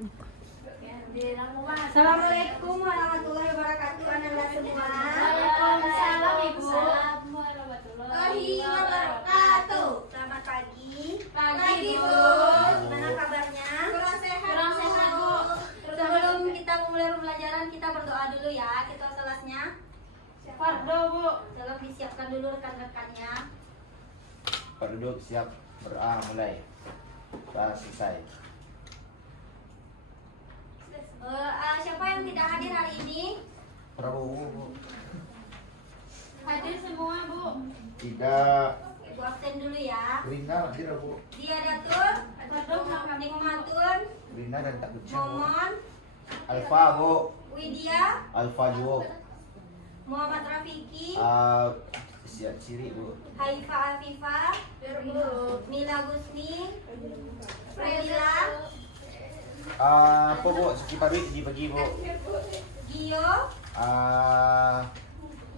Assalamualaikum warahmatullahi wabarakatuh, anak semua. Waalaikumsalam Ibu. Warahmatullahi wabarakatuh. Selamat pagi. Pagi, Bu. Gimana kabarnya? Kurang sehat, Bu. Sebelum kita memulai pembelajaran, kita berdoa dulu ya. Kita kelasnya. Fardo, Bu. Tolong disiapkan dulu rekan-rekannya. Pak duduk siap mulai. Sudah selesai. Siapa yang tidak hadir hari ini? Prabowo. Hadir semua, Bu. Tidak. Ibu absen dulu ya. Rina hadir Bu. Dia Datul, Nikmatun, Rina dan tak kucing Bu. Momon, Alfa Bu. Widya, Alfa juga. Muhammad Rafiki, Siap ciri Bu. Haifa Afifah, Mila Gusni, Frela, Apa Bu? Suki pabrik pagi Bu. Gio,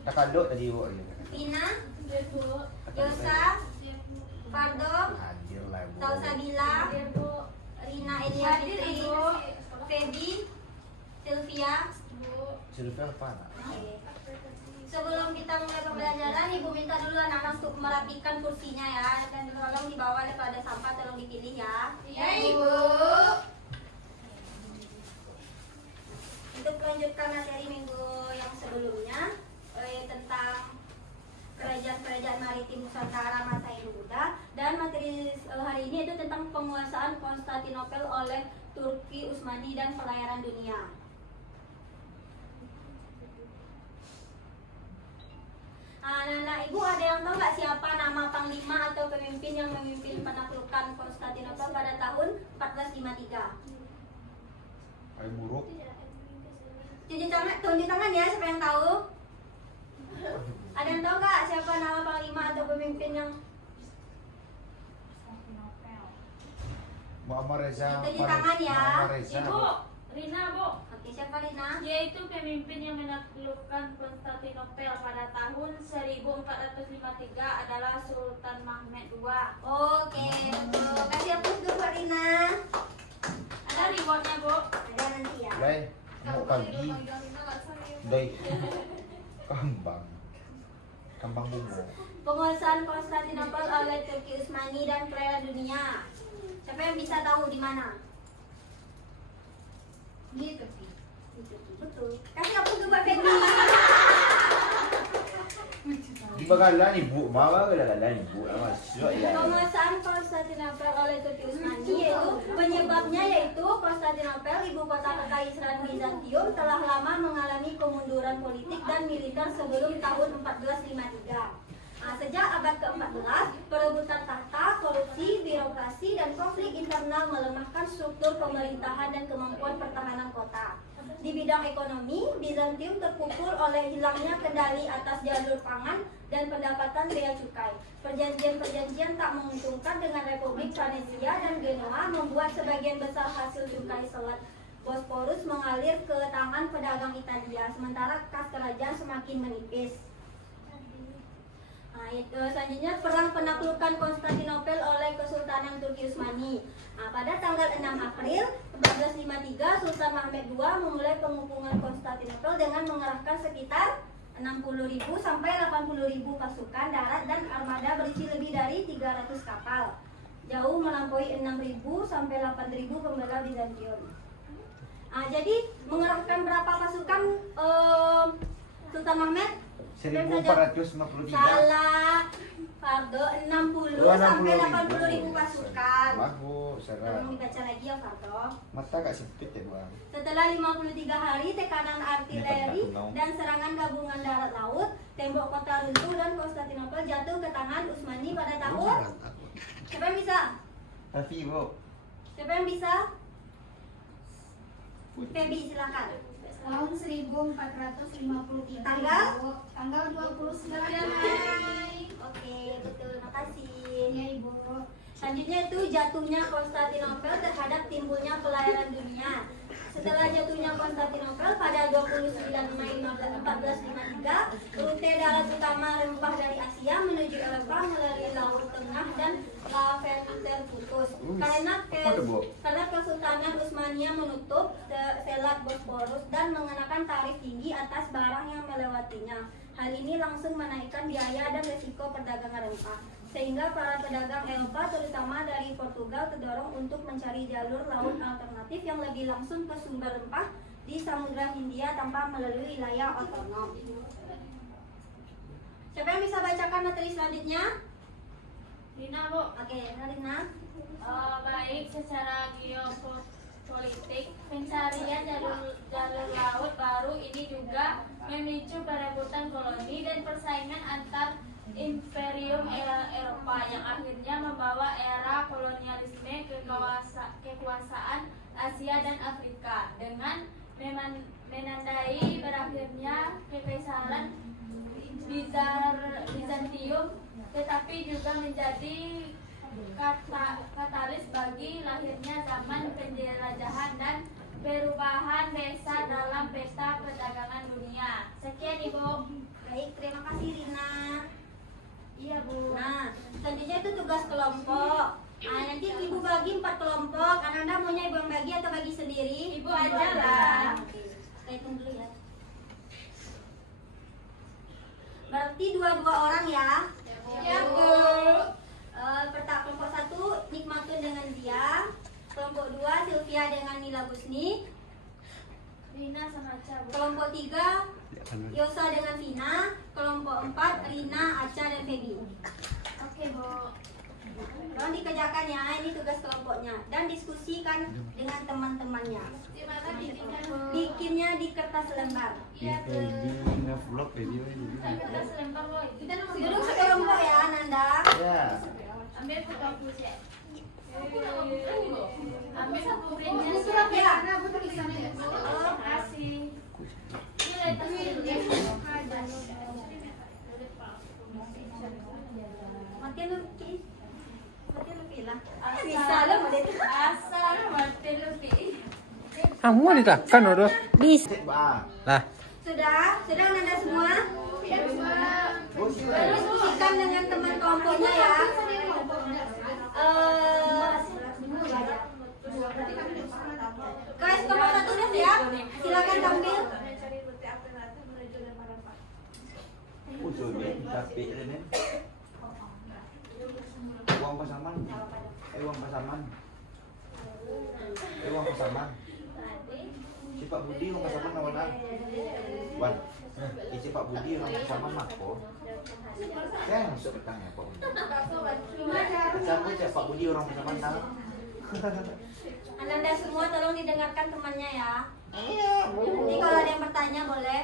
Takadok tadi Bu. Tina, Yosa, Fardo, Hadir lah Bu. Tausabila, Rina Elia Fitri, Feby, Sylvia. Sylvia apa? Sebelum kita mulai pembelajaran, Ibu minta dulu anak-anak untuk merapikan kursinya ya. Dan tolong di bawah kalau ada sampah tolong dipilih ya. Iya, Ibu. Untuk melanjutkan materi minggu yang sebelumnya tentang kerajaan-kerajaan maritim Nusantara masa Hindu Buddha, dan materi hari ini itu tentang penguasaan Konstantinopel oleh Turki Utsmani dan pelayaran dunia. Anak-anak Ibu, ada yang tahu nggak siapa nama panglima atau pemimpin yang memimpin penaklukan Konstantinopel pada tahun 1453? Ayo buruk. Tunjuk tangan ya, siapa yang tahu? Ada yang tahu nggak siapa nama panglima atau pemimpin yang Muammar Reza. Tunjuk tangan ya. Muammar Reza. Ibu, Rina, Bu. Oke, siapa Rina? Yaitu pemimpin yang menaklukkan Konstantinopel pada tahun 1453 adalah Sultan Mehmed II. Oke, betul. Kasih hapus dulu Pak Rina. Ada rewardnya, Bu. Ada nanti ya. Dai, mau pagi. Dai. Kambang bumbu. Penguasaan Konstantinopel oleh Turki Utsmani dan pelayaran dunia. Siapa yang bisa tahu di mana? Di Turki. Betul. Kasih hapus dulu Pak Feby. Di Bagalan Ibu, bawa ke Bagalan Ibu. Masuk ya. Penguasaan Konstantinopel oleh Turki Utsmani yaitu penyebabnya yaitu Konstantinopel, ibu kota Kekaisaran Bizantium, telah lama mengalami kemunduran politik dan militer sebelum tahun 1453. Sejak abad ke-14, perebutan tahta, korupsi, birokrasi, dan konflik internal melemahkan struktur pemerintahan dan kemampuan pertahanan kota. Di bidang ekonomi, Bizantium terpukul oleh hilangnya kendali atas jalur pangan dan pendapatan bea cukai. Perjanjian-perjanjian tak menguntungkan dengan Republik Venesia dan Genoa membuat sebagian besar hasil cukai Selat Bosporus mengalir ke tangan pedagang Italia, sementara kas kerajaan semakin menipis. Selanjutnya perang penaklukan Konstantinopel oleh Kesultanan Turki Utsmani. Pada tanggal 6 April 1453, Sultan Mehmed II memulai pengupungan Konstantinopel dengan mengerahkan sekitar 60.000 sampai 80.000 pasukan darat dan armada berisi lebih dari 300 kapal. Jauh melampaui 6.000 sampai 8.000 pembela Bizantium. Jadi mengerahkan berapa pasukan Sultan Mehmed? 1453. Salah. Fardo 60 sampai 80.000 pasukan. Bagus, serah. Tolong dibaca lagi ya Fardo. Mata gak sempit ya, Bang. Setelah 53 hari tekanan artileri dan serangan gabungan darat laut, tembok kota runtuh dan Konstantinopel jatuh ke tangan Utsmani pada tahun. Siapa yang bisa? Tapi, Bu. Siapa yang bisa? Feby silakan. Tahun 1453 tanggal 29 Mei. Oke, betul. Makasih. Ya, Ibu. Selanjutnya itu jatuhnya Konstantinopel terhadap timbulnya pelayaran dunia. Setelah jatuhnya Konstantinopel pada 29 Mei 1453, rute darat utama rempah dari Asia menuju Eropa melalui Laut Tengah dan Levante terputus. Karena Kesultanan Utsmania menutup Selat Bosporus dan mengenakan tarif tinggi atas barang yang melewatinya. Hal ini langsung menaikkan biaya dan risiko perdagangan rempah, sehingga para pedagang Eropa terutama dari Portugal terdorong untuk mencari jalur laut alternatif yang lebih langsung ke sumber rempah di Samudra Hindia tanpa melalui wilayah otonom. Siapa yang bisa bacakan materi selanjutnya? Rina, Bu. Oke, Rina. Baik, secara geopolitik, pencarian jalur laut baru ini juga memicu perebutan koloni dan persaingan antar imperium Eropa yang akhirnya membawa era kolonialisme ke kekuasaan Asia dan Afrika dengan menandai berakhirnya kekaisaran Bizantium, tetapi juga menjadi katalis bagi lahirnya zaman penjelajahan dan perubahan desa dalam peta perdagangan dunia. Sekian, Ibu. Baik, terima kasih Rina. Iya, Bu. Nah, selanjutnya itu tugas kelompok. Nah, nanti ibu bagi 4 kelompok. Ananda maunya ibu yang bagi atau bagi sendiri? Ibu aja lah. Oke, kita hitung dulu ya. Berarti 2-2 orang ya. Ya, Bu. Kelompok 1 Nikmatun dengan dia. Kelompok 2 Sylvia dengan Nila Gusni. Rina sama Aca, Bu. Kelompok 3 Yosa dengan Vina. Kelompok 4 Rina, Aca dan Feby. Oke, Bu. Tolong dikerjakan ya, ini tugas kelompoknya. Dan diskusikan dengan teman-temannya. Di mana bikinnya, Bu? Bikinnya di kertas lembar. Iya, Bu. Nge-vlog video Kita selempar, Bu. Kita Duduk sekelompok ya, Nanda. ya. ambil foto aku sih. Ambil satu printnya. Ya. Terima kasih. Ini latest Makin lebih. Makin lebih lah. Bisa lo asal mati lebih. Kamu ditekan udah. Bisa. Ba. Lah, Sudah Nanda semua? Bos. Diskusikan dengan teman kelompoknya ya. Guys, kelompok 1 udah siap? Silakan tampil. Usul deh, capek deh nih. Uang pasaman. Uang pasaman. Uang pasaman. Si Pak Budi uang pasaman nawalan. Wan. Si Pak Budi uang pasaman mako. Saya masuk bertanya Pak Budi. Siapa Pak Budi orang pasaman tahu? Ananda semua tolong didengarkan temannya ya. Iya, Bu. Nanti kalau ada yang bertanya boleh.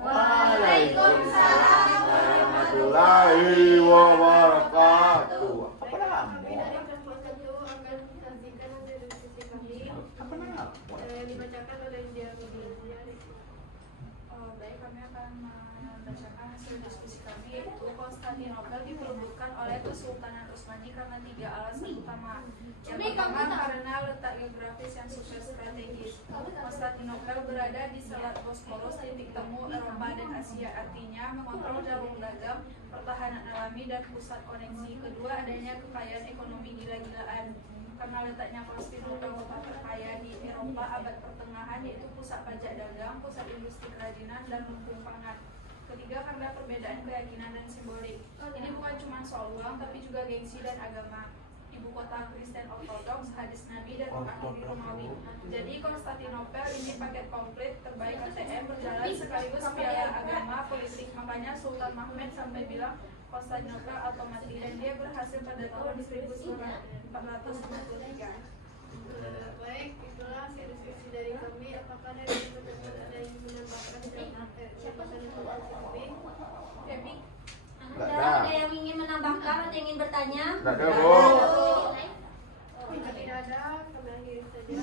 Waalaikumsalam warahmatullahi wabarakatuh. Apa nama? Apa nama? Dibacakan oleh dia. Baik, kami akan membacakan hasil diskusi kami, yaitu Konstantinopel diperebutkan oleh Kesultanan Utsmani karena 3 alasan utama. Yang pertama, karena letak geografis yang super strategis. Konstantinopel berada di Selat Bosporus, titik temu Eropa dan Asia, artinya mengontrol jalur dagang, pertahanan alami, dan pusat koneksi. Kedua, adanya kekayaan ekonomi gila-gilaan. Karena letaknya Konstantinopel kota terkaya di Eropa abad pertengahan, yaitu pusat pajak dagang, pusat industri kerajinan, dan lumbung pangan. Ketiga, karena perbedaan keyakinan dan simbolik. Ini bukan cuma soal uang, tapi juga gengsi dan agama. Ibu kota Kristen Ortodoks, hadis Nabi, dan mengakhiri Romawi. Jadi Konstantinopel ini paket komplit terbaik ATM berjalan sekaligus piala agama politik. Makanya Sultan Mahmud sampai bilang Konstantinopel atau mati, dan dia berhasil pada tahun 1453. Baik, itulah hasil diskusi dari kami. Apakah dari teman-teman ada yang menambahkan siapkan informasi kami? Feby. Ada yang ingin menambahkan atau ingin bertanya? Tidak ada, Bu. Jika tidak ada, kami akhiri saja.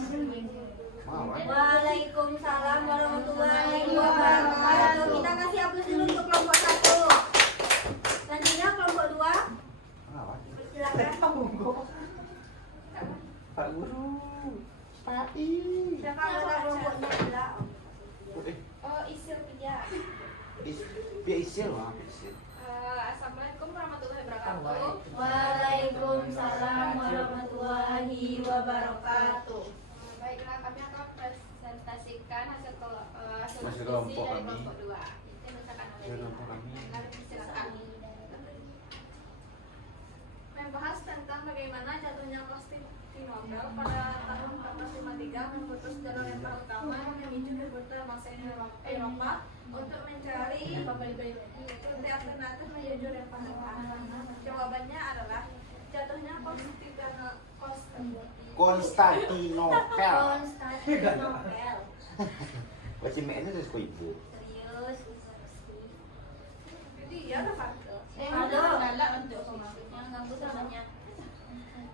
Waalaikumsalam warahmatullahi wabarakatuh. Kita kasih aplaus dulu untuk kelompok 1. Selanjutnya kelompok 2. Silakan. Pak Guru. Pak I. Siapa anggota kelompoknya Bila? Oh, Isil Pia. Dia isil lah, isil. Assalamualaikum warahmatullahi wabarakatuh. Waalaikumsalam warahmatullahi wabarakatuh. Baiklah, kami akan presentasikan hasil Hasil diskusi kelompok dari kami. kelompok 2. Itu dibacakan oleh Kelompok kami. Silakan. Membahas tentang bagaimana jatuhnya Konstantinopel pada tahun 1453 memutus jalur lempar utama yang memicu kebuntuan bangsa Eropa untuk mencari rute alternatif menuju lempar utama. Jawabannya adalah jatuhnya Konstantinopel. Konstantinopel. Baca mainnya terus kau ibu. Serius. Jadi ya udah Pak. Untuk yang ganggu temannya.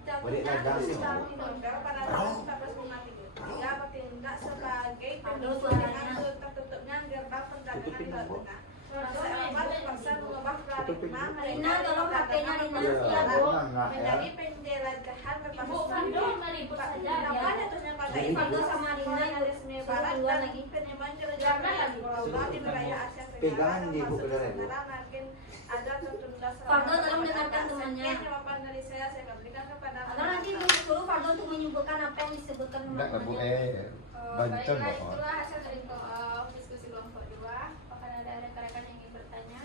Balik ladang sih, mau. Konstantinopel pada tahun 1453 bertindak sebagai penyesuaian tertutupnya gerbang perdagangan di Laut Tengah. Bangsa Eropa terpaksa mengubah paradigma Rina, tolong HP-nya Rina. Iya, enggak ya. menjadi penjelajahan berbasis saja. Kenapa jatuhnya pada Jadi, Indo sama Rina yang ada seni barat keluar dan lagi. penyebabnya jalan-jalan di pulau di wilayah Asia Tenggara Pegangan di termasuk buku darah, Bu. Nusantara makin ada tertunda Fardo, tolong dengarkan temannya. jawaban dari saya akan berikan kepada Atau nanti dulu Fardo untuk menyimpulkan apa yang disebutkan Enggak lah, Bu. teman-temannya. Bancon baiklah, kok. itulah hasil dari diskusi kelompok 2. Apakah ada rekan-rekan yang ingin bertanya?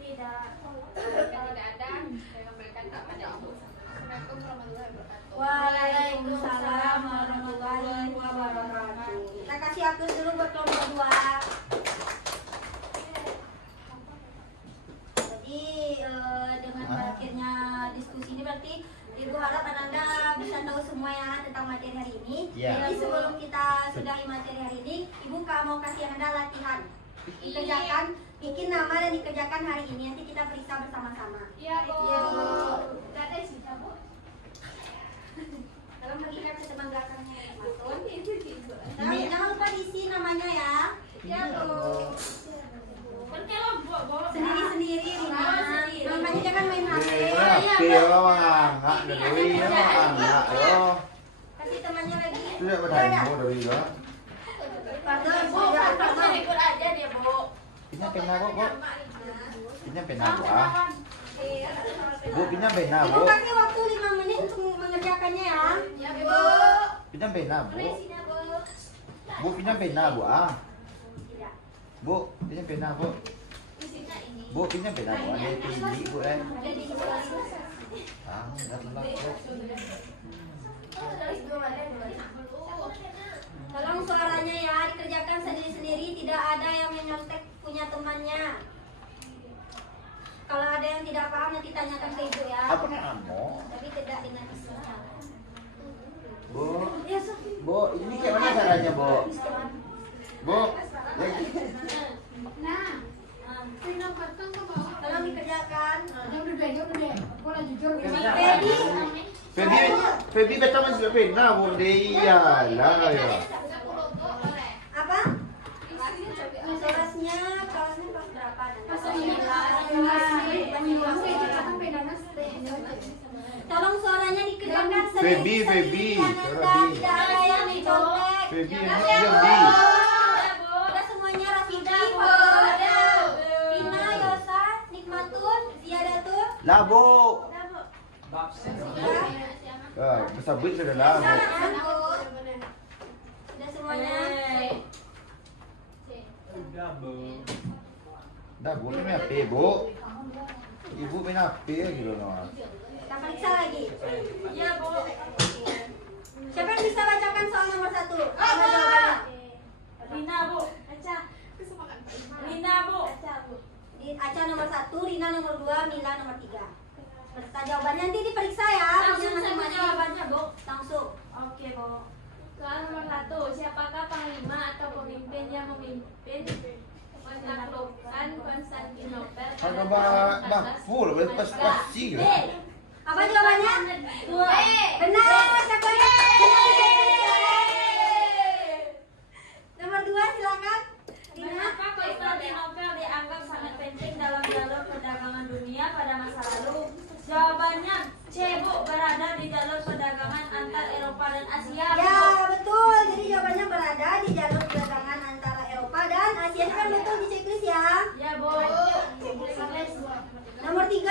Tidak. Jika tidak ada, saya kembalikan kepada Ibu. Assalamualaikum warahmatullahi wabarakatuh. Waalaikumsalam warahmatullahi wabarakatuh. Kita kasih akus dulu buat kelompok 2. Jadi dengan berakhirnya diskusi ini berarti Ibu harap Ananda bisa tahu semua ya tentang materi hari ini. Ya. Jadi sebelum kita sudahi materi hari ini, Ibu mau kasih Ananda latihan. Dikerjakan, bikin nama dan dikerjakan hari ini. Nanti kita periksa bersama-sama. Iya, Bu. Iya, Bu. Tidak ada isinya, Bu. Tolong bagikan ke teman belakangnya ya, Matun. Jangan lupa diisi namanya ya. Iya, Bu. Sendiri-sendiri, Rina. Namanya jangan main HP. Iya, enggak dari enggak yo. Kasih temannya lagi. Sudah bertemu dari juga. Fardo, Fardo ikut aja dia, Bu. Punya pena kok, Bu. Punya pena Bu. Bu punya pena, Ibu Bu. kasih waktu 5 menit untuk mengerjakannya ya. Ya, Bu. Punya pena, Bu. Isinya, Bu. Bu punya pena, Bu. Tidak. Bu, punya pena, Bu. Bu punya pena, Bu. Ada tinggi, Bu. Ada di sebelah sini. Enggak telat, Bu. Tolong suaranya ya dikerjakan sendiri-sendiri, tidak ada yang menyontek punya temannya. Kalau ada yang tidak paham nanti tanyakan ke Ibu ya. Apa kamu? Tapi tidak dengan isinya. Bu, Ya, so. Bu, ini kayak mana caranya, Bu? Bu, lagi. Nah, Rina potong ke bawah. Tolong dikerjakan. Udah deh. Gua lah jujur. Febi betul masih pena, Bu. Dia lah ya. Apa? Kelasnya kelas berapa? Tolong suaranya dikerjakan Febi, sendiri-sendiri. Febi. Tidak ada yang dicolek. Febi, Tidak ini ada. Febi. Udah semuanya Rafidi, Rina, Yosa, Nikmatun, Ziyadatun. Lah, Bu. Ya. Besar buit sudah lah. Udah semuanya. Dah, Bu, ini apa, Bu? Ibu main HP gitu loh. Kita periksa lagi. Iya, Bu. Siapa yang bisa bacakan soal nomor 1? Apa jawabannya? Rina, Bu. Aca. Rina, Bu. Aca nomor 1, Rina nomor 2, Mila nomor 3. Serta jawabannya nanti diperiksa ya. Langsung punya sama masing-masing. jawabannya, Bu. Langsung. Oke, Bu. Soal nomor 1, siapakah panglima atau pemimpin yang memimpin menaklukkan Konstantinopel Ada bah full, boleh pas-pasi B. gitu. Apa jawabannya? Benar, siapa? Nomor 2 silakan. Rina. Mengapa Konstantinopel dianggap sangat penting dalam jalur perdagangan dunia pada masa lalu? Jawaban Jawabannya C, Bu, berada di jalur perdagangan antar Eropa dan Asia. Ya, betul. Jadi jawabannya berada di jalur perdagangan antara Eropa dan Asia. Ini kan betul di checklist ya. Ya, Bu. Nomor 3.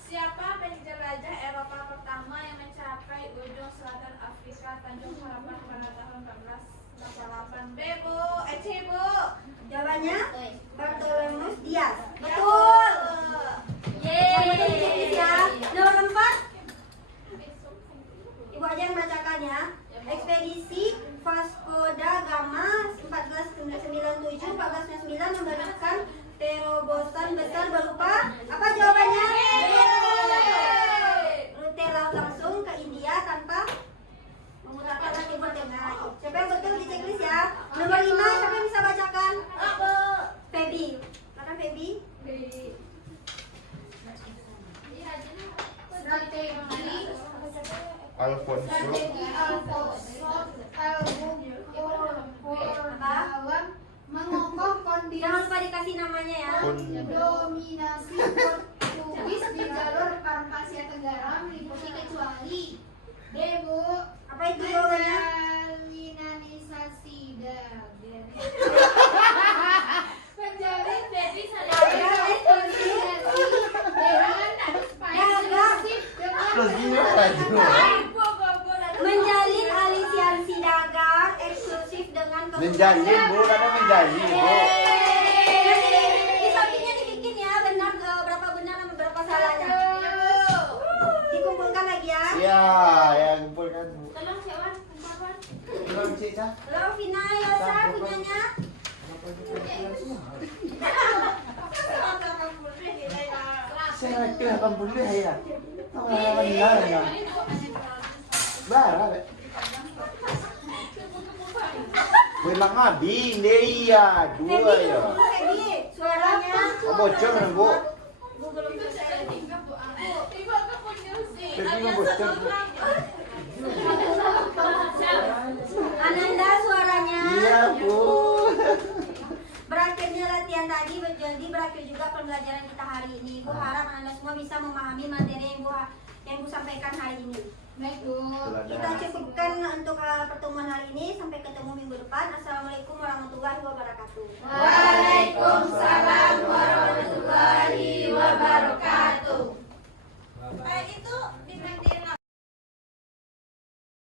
Siapa penjelajah Eropa pertama yang mencapai ujung selatan Afrika Tanjung Harapan pada tahun 1488? B, Bu. C, Bu. Jawabannya Bartolomé Dias. Betul. Yang betul di checklist ya. Nomor 4. Ibu aja yang bacakan ya. Ekspedisi Vasco da Gama 1497-1499 membenarkan terobosan besar berupa apa jawabannya? Rute laut langsung ke India tanpa menggunakan timur tengah. Siapa yang betul di checklist ya? Nomor 5, siapa yang bisa bacakan? Feby. Silakan Feby. Alfonso. mengokoh kondisi Jangan lupa dikasih namanya ya. dominasi Portugis di jalur Parkasia Tenggara meliputi kecuali D, Bu. Apa itu jawabannya? Kolonialisasi dagang. Menjalin Feby Dagang eksklusif. Terus gimana juga? Menjalin aliansi dagang eksklusif dengan Menjalin, Bu, karena menjalin, Bu. Di sampingnya dibikin ya, benar berapa benar sama berapa salahnya. Dikumpulkan lagi ya. Iya, ya kumpulkan, Bu. Tolong Cik Wan, Wan. Belum sih, Cah. Halo Vina, Yosa, Vinanya. Saya kira 80 ya. Sama meninggal ya. Bara, Be. Bilang ngabing deh iya, dua ya. Feby, suaranya. Oh, bocor kan, Bu? Bu belum selesai. Jadi nggak bocor. Ananda suaranya. Iya, Bu. Berakhirnya latihan tadi, jadi berakhir juga pembelajaran kita hari ini. Ibu harap Anda semua bisa memahami materi yang Ibu sampaikan hari ini. Baik, Bu. Kita cukupkan untuk pertemuan hari ini. Sampai ketemu minggu depan. Assalamualaikum warahmatullahi wabarakatuh. Waalaikumsalam.